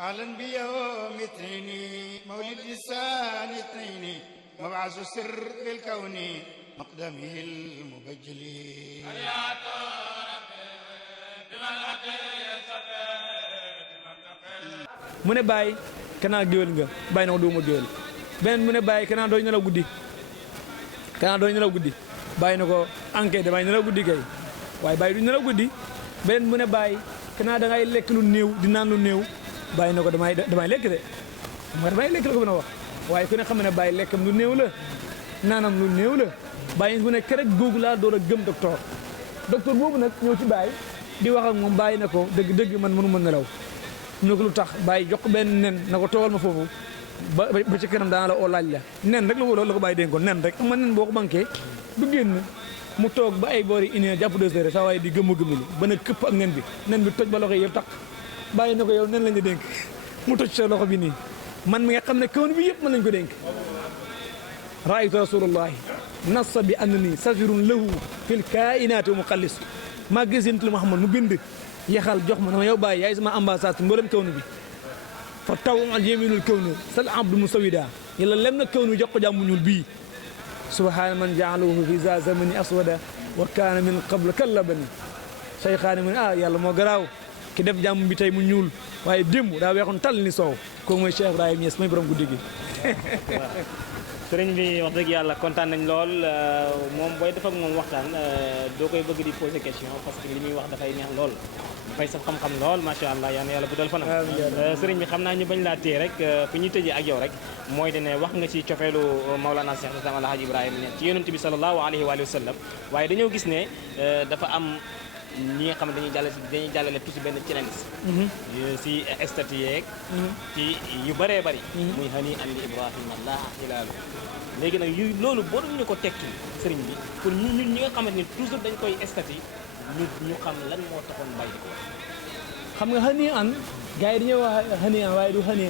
أهلا بيوم اثنين مولد لسان اثنين مبعث سر للكون مقدمه المبجل mu ne bàyyi kanaa géwél nga bàyyi na ko dooma géwél beneen mu ne bàyyi kanaa dooy nelaw guddi bàyyi na ko enquête damay nelaw guddi kay waaye bàyyi du nelaw guddi beneen mu ne bàyyi kanaa da ngay lekk lu néew di naan lu néew bàyyi na ko damay lekk de damay lekk la ko mën a wax waaye ku ne xam ne bàyyi lekkam lu néew la naanam lu néew la bàyyi mu ne kerek googu laa door a gëm docteur boobu nag ñëw ci bàyyi di wax ak moom bàyyi na ko dëgg man mënu mën nelaw mu ne ko lu tax bàyyi jox ko benn nen na ko toogal ma foofu ba ci kanam daana la oo laaj la nen rek la ko bàyyi dénkoon nen rek ma nen boo ko banqué du génn mu toog ba ay boori 1 heure jàpp 2 heures saa waaye di gëmmu ba na këpp ak nen bi toj ba loxo yëpp tax bàyyi na ko yow nen lañ la dénk mu toj sa loxo bi nii man mi nga xam ne kawn bi yëpp mën lañ ko dénk raaytu rasulullahi nassa bi anna nii safirun lahu fil kainaati wa muqallis maa gis yéen tulu Muhammad mu bind yaxal jox ma dama yow bàyyi yaay sama ambassade ci mboolem kawn bi fa taw al yaminul kawnu sal abdu musawida yàlla lem na kawn bi jox ko jàmm ñuul bii subhaana man jaalahu fi za zamani aswada wa kaana min qabl kallabani cheykhaani mu ne yàlla moo garaaw ki def jàmm bi tey mu ñuul waaye démb daa weexoon tal ni soow kooku mooy Cheikh Ibrahima Niass mooy borom guddi gi sëriñ bi wax dëgg yàlla kontaan nañ lool moom booy def ak moom waxtaan doo koy bëgg di poser question parce que li muy wax dafay neex lool dafay saf xam-xam lool macha allah yal na yàlla guddal fanam sëriñ bi xam naa ñu bañ laa téye rek fi ñuy tëjee ak yow rek mooy dene wax nga ci cofeelu Maulana Cheikh Islam Alhaji Ibrahima Niass ci yonent bi sallallahu alayhi wa sallam waaye dañoo gis ne dafa am ñi nga xam ne dañuy jàllale tuuti benn challenge si statut yeeg ci yu bëree bëri muy hani an li Ibrahima laa hilaalu léegi nag loolu boo doon ñu ko tekki sëriñ bi pour ñun ñi nga xamante ni toujours dañ koy statut ñu xam lan moo taxoon bàyyi ko xam nga hani an gars yi dañoo wax hani an waaye du hani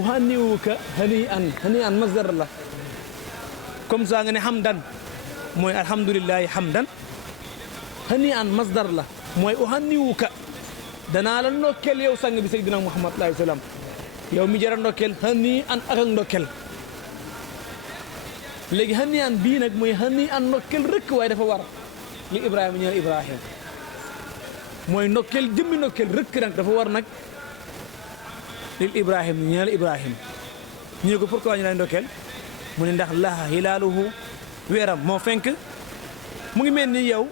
uhaniwuka hani an masdar la comme ça nga ne hamdan mooy alhamdulillahi hamdan hani an masdar la mooy uhaniwuka danaa la ndokkeel yow sang bi Seydina Muhammad sallallahu alayhi wa sallam yow mi jara ndokkeel hani an ak ndokkeel léegi hani an bii nag mooy hani an ndokkeel rek waaye dafa war li Ibrahima ñeel Ibrahima mooy ndokkeel jëmmi ndokkeel rek nag dafa war nag lil Ibrahima ñeel Ibrahima ñu ne ko pourquoi ñu lay ndokkeel mu ne ndax laha hilaaluhu weeram moo fenk mu ngi mel ni yow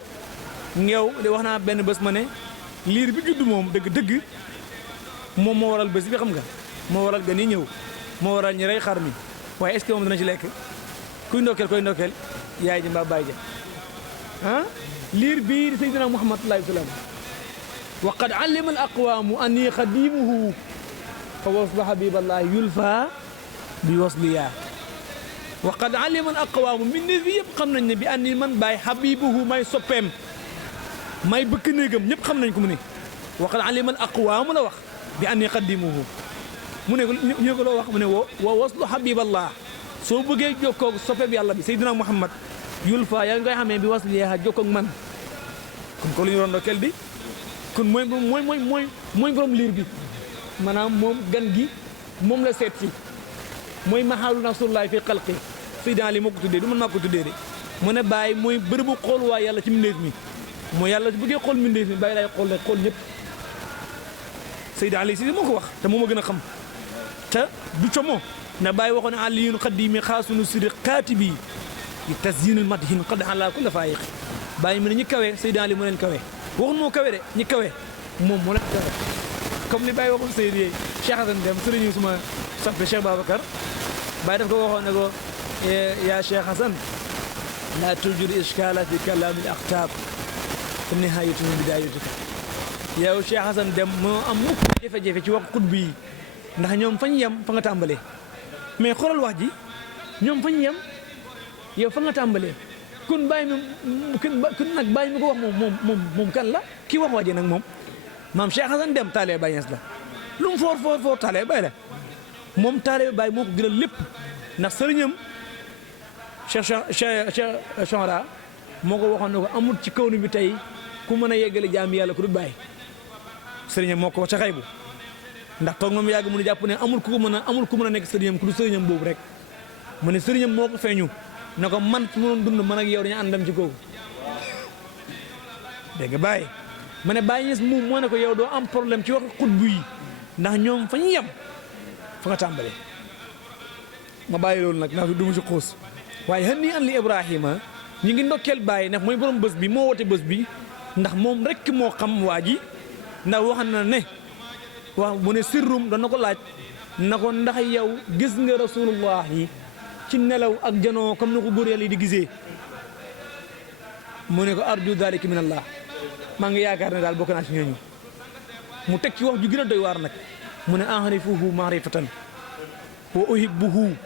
de wax naa benn bés ma ne liir bi judd moom dëgg moom moo waral bés bi xam nga moo waral gan yi ñëw moo waral ñu rey xar mi waaye est-ce que moom dana ci lekk koy ndokkeel yaay ji mbaa baay ja liir bii di Seydina Muhammad sallallahu alayhi wa sallam wa qad allima al aqwaamu anni xadimuhu fa wasba habiballahi yulfa bi wasliya wa qad allima al aqwaamu min ne fi yëpp xam nañ ne bi anni man baay habibuhu may soppeem may bëkk néegam ñëpp xam nañ ko mu ne wa qad allima al aqwaamu la wax bi anni xadimuhu mu ne ñu ko loo wax mu ne wa waslu habiballah soo bëggee jokkoo soppeem yàlla bi Seydina Muhammad yulfa yaa ngi koy xamee bi wasliya jokkoog man kon ko lu ñu doon ndokkeel di kon mooy borom liir bi maanaam moom gan gi moom la seet si mooy mahaalu nasrullahi fi xalqi Seydina Ali moo ko tuddee du mën maa ko tuddee de mu ne bàyyi mooy bërëbu xool waa yàlla ci mbindeef mi mooy yàlla su bëggee xool mbindeef mi bàyyi lay xool rek xool ñëpp Seydina Ali si moo ko wax te moo ma gën a xam te du como na bàyyi waxoon ne aliyun xadimi xaasunu siri kaatibi yi tasyinul madihin qad ala kulli faayiq bàyyi mu ne ñi kawe Seydina Ali mu leen kawe waxun moo kawe de ñi kawe moom moo leen kawe comme ni bàyyi waxoon Seydi Cheikh Hassane Deme sëriñu suma soppe Cheikh Babacar bàyyi daf ko waxoon ne ko yaa Cheikh Hassane laa tujur iskala fi kalaamil aqtaab fa nihaayatu min bidaayatuka yow Cheikh Hassane Deme moo am mukk jafe-jafe ci wax xutbu yi ndax ñoom fañ yem fa nga tàmbalee mais xoolal wax ji ñoom fañ yem yow fa nga tàmbalee kun bàyyi mi kun nag bàyyi mi ko wax moom kan la kii wax waa ji nag moom maam Cheikh Hassane Deme taalee Baay Ñas la lu mu foor taalee Baay la moom taalee Baay moo ko gënal lépp ndax sëriñam Cheikh Chonra moo ko waxoon ne ko amul ci kaw ni bi tey ku mën a yeggale jaam yàlla ku du Baay sëriñam moo ko wax ca xaybu ndax toog moom yàgg mu ne jàpp ne amul ku mën a nekk sëriñam ku du sëriñam boobu rek mu ne sëriñam moo ko feeñu ne ko man su ma doon dund man ak yow dañu àndam ci kooku dégg nga Baye ma ne Baye Niass moom moo ne ko yow doo am problème ci wax xutbu yi ndax ñoom fa ñu yem fa nga tàmbalee ma bàyyi loolu nag ndax du ma ci xuus waaye xën nii an li Ibrahima ñu ngi ndokkeel Baye ndax mooy borom bés bi moo woote bés bi ndax moom rek moo xam waa ji ndax wax na ne wax mu ne sirrum dana ko laaj na ko ndax yow gis nga rasulullah yi ci nelaw ak janoo comme na ko góor yàlla yi di gisee mu ne ko arju dalika min allah maa ngi yaakaar ne daal bokk naa ci ñooñu mu teg ci wax ju gën a doy waar nag mu ne ahrifuhu maarifatan wa uhibbuhu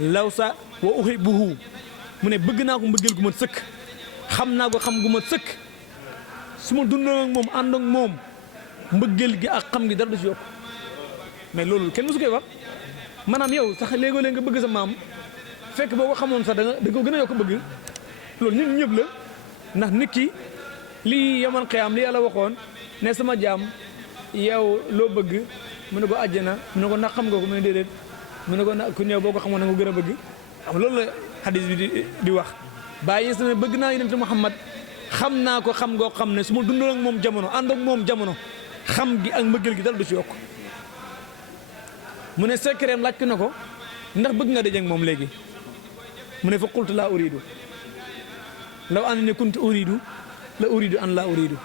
lawsa wa uhibbuhu mu ne bëgg naa ko mbëggeel gu mat sëkk xam naa ko xam gu mat sëkk su ma dundoo ak moom ànd ak moom mbëggeel gi ak xam gi dara du ci yokk mais loolu kenn musu koy wax maanaam yow sax léegoo-léeg nga bëgg sa maam fekk boo ko xamoon sax da ko gën a yokk bëgg loolu ñun ñëpp la ndax nit ki lii yaman xiyaam li yàlla waxoon ne sama jaam yow loo bëgg mu ne ko àjjana mu ne ko ndax xam nga ko mu ne déedéet mu ne ko ndax ku néew boo ko xamoon na nga gën a bëgg xam loolu la hadis bi di wax bàyyi sa ne bëgg naa yonent Muhammad xam naa ko xam ngoo xam ne su ma dundoon ak moom jamono ànd ak moom jamono xam gi ak mbëggeel gi dara du ci yokk mu ne secret laaj ko na ko ndax bëgg nga dajeek moom léegi mu ne fa qultu laa uridu law annani kuntu uridu la uridu an laa uridu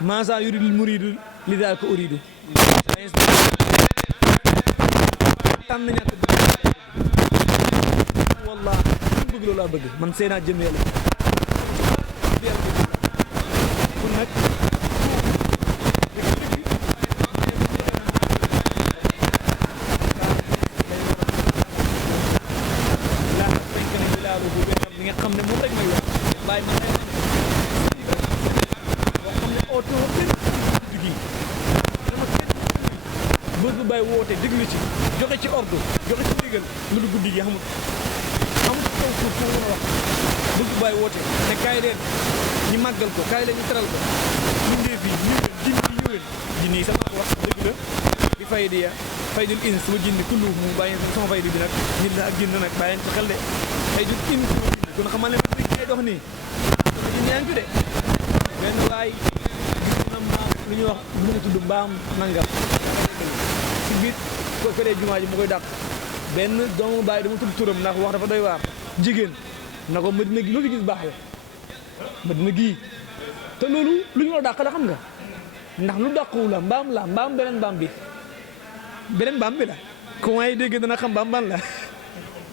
maa saa yuridul muridu li daal ko uridu tànn ñàkk wallah bëgg loolu laa bëgg man seenaa jëm yàlla kon nag li nga xam ne moom rek may wax bàyyi ma boo xam ne oote woo kenn guddi gi dama kenn bés bu bàyyi woote déglu ci joxe ci ordre joxe ci ndigal lu du guddi gi xamul kaw suuf fu mën a wax bés bu bàyyi woote ne kaay leen ñu màggal ko kaay leen ñu teral ko mindee fii ñëwén jinni yi sama ko wax dëgg la di faydi ya faydul ins wa jinni kullu mu bàyyi sama faydi bi nag nit la ak jinn nag bàyyi ci xel de faydul ins wa jinni kon xamal ne dëgg ngay dox nii jinni yaa ngi fi de benn waay gis na mbaam lu ñuy wax lu ñu tudd mbaam nangam ci biir ko këree jumaa ji mu koy dàq benn doomu bàyyi dama tudd turam ndax wax dafa doy waar jigéen na ko Madina gi loo fi gis baax la Madina gii te loolu lu ñu la dàq la xam nga ndax lu dàquwu la mbaam beneen mbaam bi la ku may dégg dana xam mbaam ban la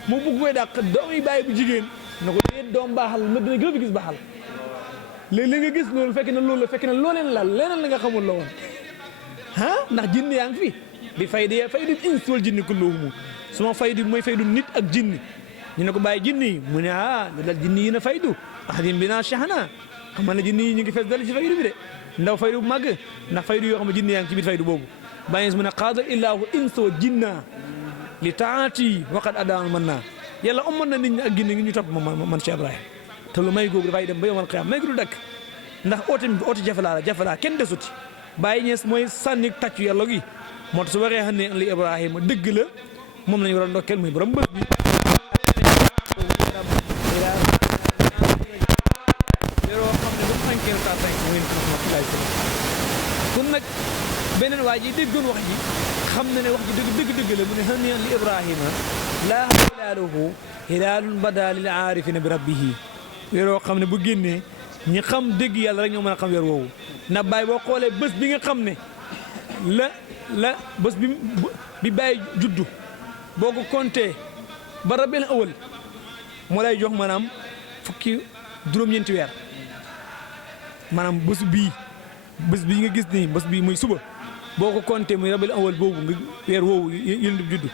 mu bugg koy dàq doom yi bàyyi bu jigéen na ko dee doom baaxal Madina gi loo fi gis baaxal léeg-léeg nga gis loolu fekk na loolu la fekk na loo leen laal leneen la nga xamul la woon ndax jinni yaa ngi fi di faydu ins wal jinni kulluhum suma faydu bi mooy faydu nit ak jinni ñu ne ko bàyyi jinni yi mu ne ñu dal jinni yi na faydu ahdim bi naa chahna xam ne jinni yi ñu ngi fees dal ci faydu bi de ndaw faydu bu màgg ndax faydu yoo xam ne jinni yaa ngi ci biir faydu boobu bàyyi mu ne qaada illaahu insa wa jinna li taati waqad adaan mën naa yàlla amoon na nit ñi ak jinni ngi ñu topp man Cheikh Ibrahima te lu may googu dafay dem ba yomal xiyaam may gi du dakk ndax oote jafelaa kenn desuti Baye Niass mooy sànni tàccu yàlla gi moo tax su waxee xam ne li Ibrahima dëgg la moom lañu war a ndokkeel muy borom bés bi yoroo xam ne lu tànkeel saa tànk ngeen kon nag beneen waa ji déggoon wax ji xam na ne wax ji dëgg la mu ne xam ne li Ibrahima laa hilaaluhu hilaalun bada lil aarifina bi rabbihi yoroo xam ne bu génnee ñi xam dégg yàlla rek ñoo mën a xam yor woowu na Baye boo xoolee bés bi nga xam ne la bés bi Baye juddu boo ko compté ba rabiul awal moo lay jox maanaam fukki juróom-ñeenti weer maanaam bés bii nga gis nii bés bii muy suba boo ko compté muy rabiul awal boobu nga weer woowu yël di juddu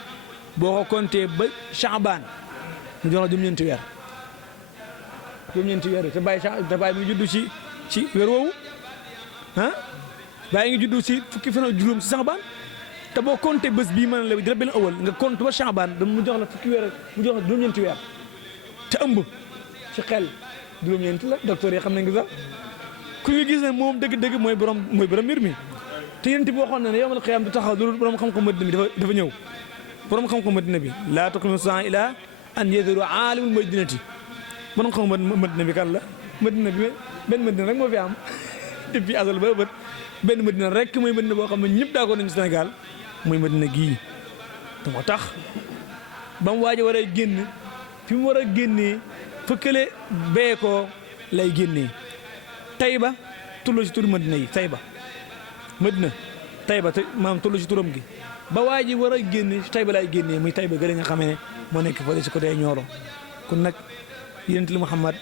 boo ko compté ba Chaabaan mu jox la juróom-ñeenti weer te Baye mu juddu ci weer woowu Baye ngi juddu ci fukki fan ak juróom ci Chaabaan te boo compté bés bii mën la rabiul awal nga compté ba Chaabaan da mu jox la fukki weer mu jox la juróom-ñeenti weer te ëmb ci xel juróom-ñeenti la docteur yi xam nañ ko sax ku nga gis ne moom dëgg-dëgg mooy borom mbir mi te yonent bi waxoon na ne yawmal qiyaama du taxaw loolu borom xam-xam Madina bi dafa ñëw borom xam-xam Madina bi laa taqumu saa ilaa an yadhuru aalimul madinati borom xam Madina bi kan la Madina bi benn Madina rek moo fi am depuis asal ba bët benn Madina rek mooy Madina boo xam ne ñëpp d'accord nañu Sénégal mooy Madina gii te moo tax ba mu waaj a war a génn fi mu war a génnee fëkkale bee ko lay génnee Tayba tullu ci turu Madina yi Tayba Madina Tayba te maam tullu ci turam gi ba waa ji war a génne Tayba lay génnee muy Tayba gën nga xamee ne moo nekk fële ci côté Nioro kon nag yonent li Muhammad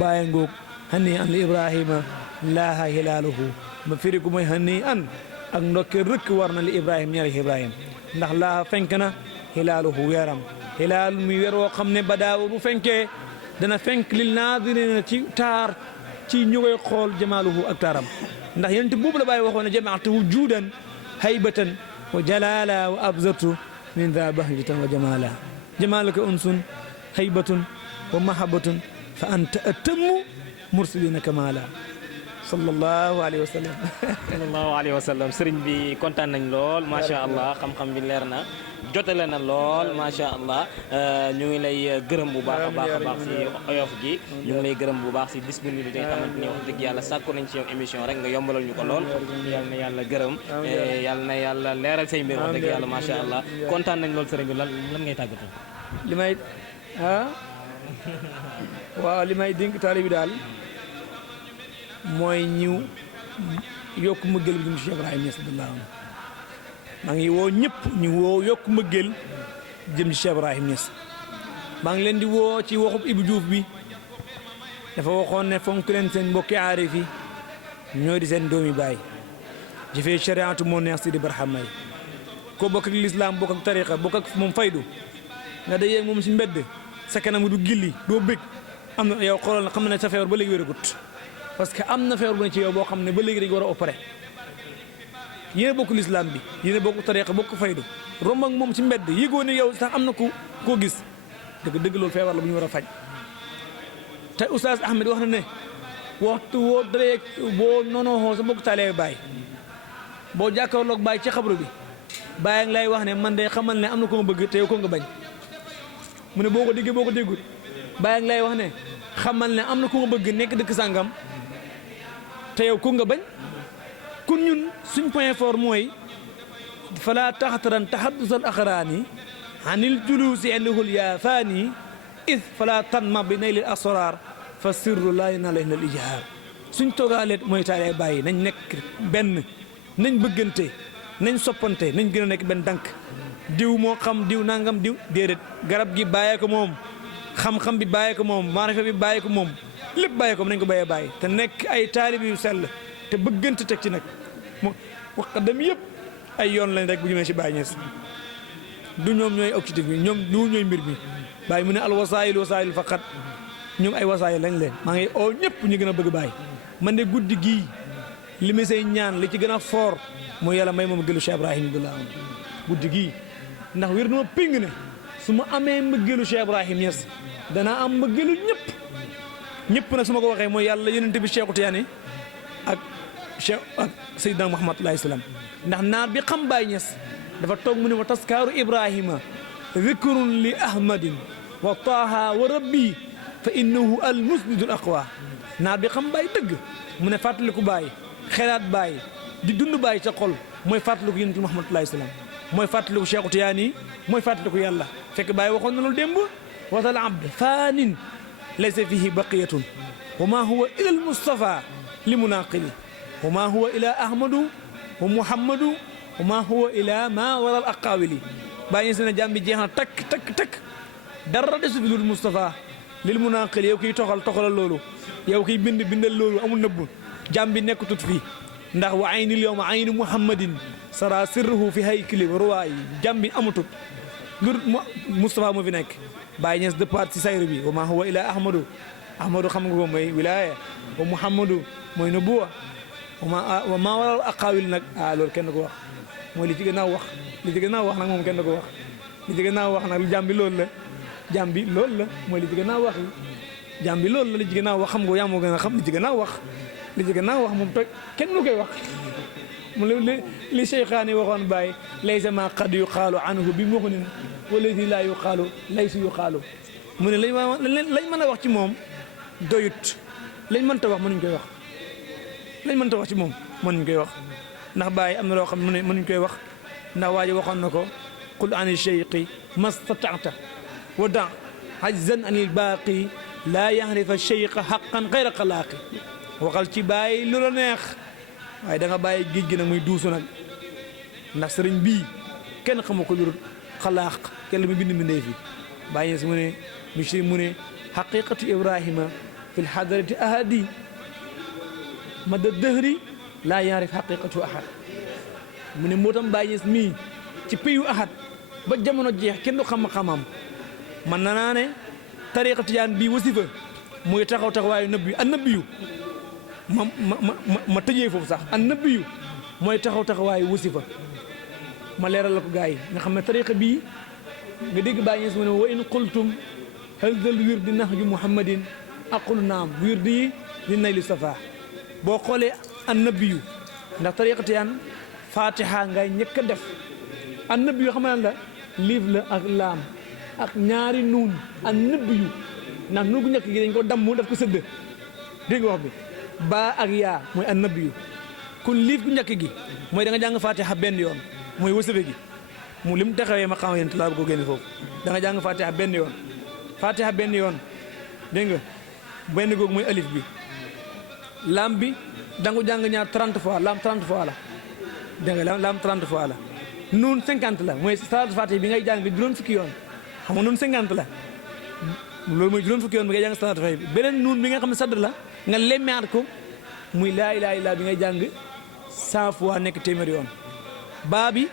bàyyi ngoog hani an li Ibrahima laaha hilaaluhu ma firi ko mooy hani an ak ndokke rëkk war na li Ibrahima ñaari Ibrahima ndax laaha fenk na hilaaluhu weeram hilaal muy weer woo xam ne badaawu bu fenkee dana fenk lil naadirina ci taar ci ñu koy xool jamaaluhu ak taaram ndax yonent boobu la bàyyi waxoon ne jamaatuhu juudan haybatan wa jalala wa abzatu min da bahjatan wa jamala jamalaka unsun haybatun wa mahabbatun fa anta atammu mursilina kamala sallallahu alayhi wa sallam sallallahu alayhi wa sallam sëriñ bi kontaan nañ lool macha allah xam-xam bi leer na jotale na lool macha allah ñu ngi lay gërëm bu baax a baax si oyof gi ñu ngi lay gërëm bu baax si disponibilité nga xamante ni wax dëgg yàlla sàkku nañ ci yow émission rek nga yombalal ñu ko lool yal na yàlla gërëm yal na yàlla leeral say mbir wax dëgg yàlla macha allah kontaan nañ lool sëriñ bi lan ngay tàggatoo li may waaw li may dénk taalibe bi daal mooy ñu yokk mbëggeel bi jëm ci Cheikh Ibrahima Niass radiyallahu anhu maa ngi woo ñëpp ñu woo yokk mbëggeel jëm ci Cheikh Ibrahima Niass maa ngi leen di woo ci waxub Ibou Diouf bi dafa waxoon ne fonk leen seen mbokki aarif yi ñoo di seen doomi baay jëfee chariatu moo neex si di barxamay ko bokk ak lislaam bokk ak tariqa bokk ak moom faydu nga dajee moom si mbedd sa kanam du gilli doo bëgg am na yow xoolal na xam ne sa feebar ba léegi wéragut parce que am na feebar bu ne ci yow boo xam ne ba léegi dañ war a opéré yéen a bokk lislaam bi yéen a bokk tariqa bokk faydu romb ak moom ci mbedd yëgoo ne yow sax am na koo gis dëgg loolu feebar la bu ñu war a faj te Oustaz Ahmed wax na ne waxtu woo daree boo noonoo sa bokk taalee baay boo jàkkaarloog baay ci xabru bi baay ngi lay wax ne man de xamal ne am na ko nga bëgg te yow ko nga bañ mu ne boo ko déggee boo ko déggul baay ngi lay wax ne xamal ne am na ko nga bëgg nekk dëkk sàngam te yow ko nga bañ kun ñun suñ point fort mooy fala taxtaran taxaddusal axraani anil julusi indahul yaafaani is fala tanma bi naylil asrar fa sirru laa yanaalu illal ijhaar suñ toogaaleet mooy taalee bàyyi nañ nekk benn nañ bëggante nañ soppante nañ gën a nekk benn dank diw moo xam diw nangam diw déedéet garab gi bàyyee ko moom xam-xam bi bàyyee ko moom maarifa bi bàyyee ko moom lépp bàyyee ko nañ ko bàyyee bàyyi te nekk ay taalibi yu sell te bëggante teg ci nag wax dem yëpp ay yoon lañ rek bu ñu nee si Baye Niass du ñoom ñooy objectif bi ñoom du ñooy mbir mi Baye mu ne al wasaayil wasaayil faqat ñoom ay wasaayil lañ leen maa ngi oo ñëpp ñu gën a bëgg Baye man de guddi gii li ma say ñaan li ci gën a fort mooy yàlla may moom gëlu Cheikh Ibrahima bi la am guddi gii ndax wér na ma ping ne su ma amee mbëggeelu Cheikh Ibrahima Niass danaa am mbëggeelu ñëpp nag su ma ko waxee mooy yàlla yonent bi Cheikh Tidiane ak Seydina Muhammad alayhi salaam ndax naar bi xam Baye Niass dafa toog mu ne wa taskaaru Ibrahima dhikrun li ahmadin wa taaha wa rabbi fa innahu al musnidul aqwa naar bi xam Baye dëgg mu ne fàttaliku Baye xelaat Baye di dund Baye ca xol mooy fàttaliku yonent Muhammad alayhi salaam mooy fàttaliku Cheikh Tidiane mooy fàttaliku yàlla fekk Baye waxoon na loolu démb wasal abd faanin laysa fihi baqiyatun wa ma huwa ila al mustafa li munaqili wa ma huwa ila ahmadu wa muhammadu wa ma huwa ila ma wara al aqawili Baye Niass na jàmm bi jeex na takk dara desu fi dul Moustapha lil munaqili yow kiy toxalal loolu yow kiy bindal loolu amul nëbb jàmm bi nekk tut fii ndax wa aynil yawma aynu muhammadin sara sirruhu fi haykili ruwaay jàmm bi amutut lu Moustapha moo fi nekk Baye Niass départ ci sayru bi wa ma huwa ila ahmadu xam nga ko mooy wilaya wa muhammadu mooy nubuwa wa ma waral aqaawil nag loolu kenn ko wax mooy li ci gën a wax nag moom kenn ko wax li ci gën a wax nag lu jàmm bi loolu la mooy li ci gën a wax jàmm bi loolu la li ci gën a wax xam nga yaa moo gën a xam li ci gën a wax moom toj kenn lu koy wax mu li cheikhaani waxoon bàyyi laysa ma qad yuqaalu anhu bi muxnin waladi laa yuqaalu laysu yuqaalu mu ne lañ mën a wax ci moom doyut lañ mënta wax mënuñ koy wax lañ mënta wax ci moom mënuñ koy wax ndax bàyyi am na loo xam ne mënuñ koy wax ndax waa ji waxoon na ko qul ani cheikhi mastataata wa da hajzan anil baaqi laa yaxrifa cheikha xaqan xayra xalaaqi waxal ci bàyyi lu la neex waaye da nga bàyyi géej gi nag muy duusu nag ndax sëriñ bii kenn xamu ko lurut xalaaq kenn la mu bind bindee fi bàyyi si mu ne mishri mu ne xaqiqatu ibrahima fi lxadarati ahadi mada dëhri laa yaarif xaqiqatu ahad mu ne moo tam bàyyi mii ci péyu ahad ba jamono jeex kenn du xam-xamam man na naa ne tariqa tijaan bii wasifa muy taxaw taxawaayu nëbbi an nëbbiyu ma tëjee foofu sax an nëbbiyu mooy taxaw taxawaayu wasifa ma leeral la ko gars yi nga xam ne tariqa bii nga dégg bàyyi su ma ne wa in qultum hal dal wirdi nahju muhammadin aqulu naam wirdi yi li nay li safa boo xoolee an nëbbiyu ndax tariqa tijaan fatiha ngay ñëkk a def an nëbbiyu xam ne la liif la ak laam ak ñaari nuun an nëbbiyu ndax nuun gu ñëkk gi dañ ko damm daf ko sëdd dégg nga wax bi baa ak yaa mooy an nëbbiyu kon liif gu ñàkk gi mooy da nga jàng fatiha benn yoon mooy wasifa gi mu lim taxawee ma xam yéen laa bëgg ko génne foofu da nga jàng fatiha benn yoon dégg nga benn googu mooy alif bi laam bi da nga jàng ñaar 30 fois laam 30 fois la dégg nga laam 30 fois la nuun 50 la mooy salaatu fatiha bi ngay jàng juróom fukki yoon xam nga nuun 50 la loolu mooy juróom fukki yoon bi ngay jàng salaatu fatiha bi beneen nuun bi nga xam ne sadd la nga lemmeaat ko muy laa ilaaha illallaah bi ngay jàng 100 fois nekk téeméer yoon baa bi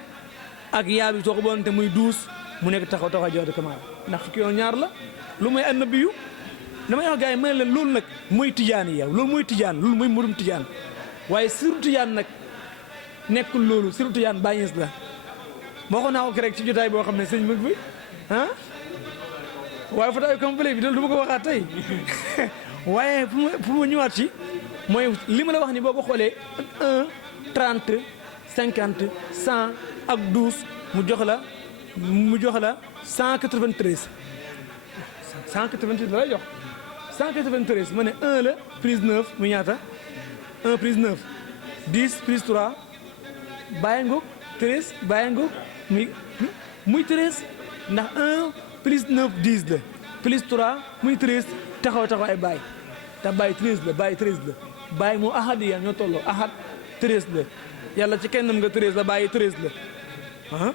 ak yaa bi soo ko boonte muy 12 mu nekk taxaw jawharatul kamaal ndax fukki yoon ñaar la lu may annabiyu damay wax gars yi ma ne leen loolu nag mooy tijaan yi yow loolu mooy tijaan loolu mooy murum tijaan waaye siru tijaan nag nekkul loolu siru tijaan bàññees la moo ko naa ko rek ci jotaay boo xam ne sëñ bëgg bi ah waaye fataayu complet bi du ma ko waxaat tey waaye pour ma ñëwaat ci mooy li ma la wax ni boo ko xoolee 1 30 50 100 ak 12 mu jox la 193 193 la lay jox 193 ma ne 1 la plus 9 mu ñaata 1 plus 9 10 plus 3 bàyyi ngoog 13 bàyyi ngoog muy 13 ndax 1 plus 9 10 la plus 3 muy 13 taxaw ay bàyyi te bàyyi 13 la bàyyi 13 la bàyyi moo ahad ya ñoo tolloo ahad 13 la yàlla ci kennam nga 13 la bàyyi 13 la ah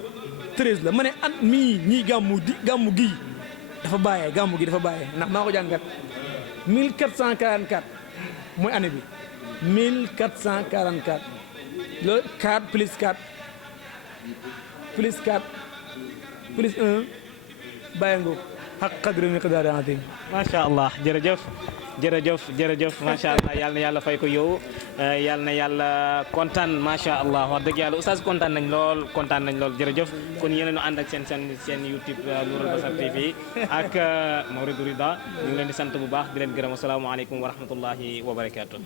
13 la ma ne at mii ñii gàmmu gii dafa bàyyee gàmmu gi dafa bàyyee ndax maa ko jàngat 1444 mooy année bi 1444 loolu 4 plus 4 plus 4 plus 1 bàyyi nga xaq qadri miqdaari azim. macha allah jërëjëf macha allah yal na yàlla fay ko yow yal na yàlla kontaan macha allah wax dëgg yàlla oustaz kontaan nañ lool jërëjëf kon yéen a ñu ànd ak seen YouTube Nourul Basar TV ak Mawridou Rida ñu ngi leen di sant bu baax di leen gërëm asalaamaaleykum wa rahmatullahi wa barakaatu.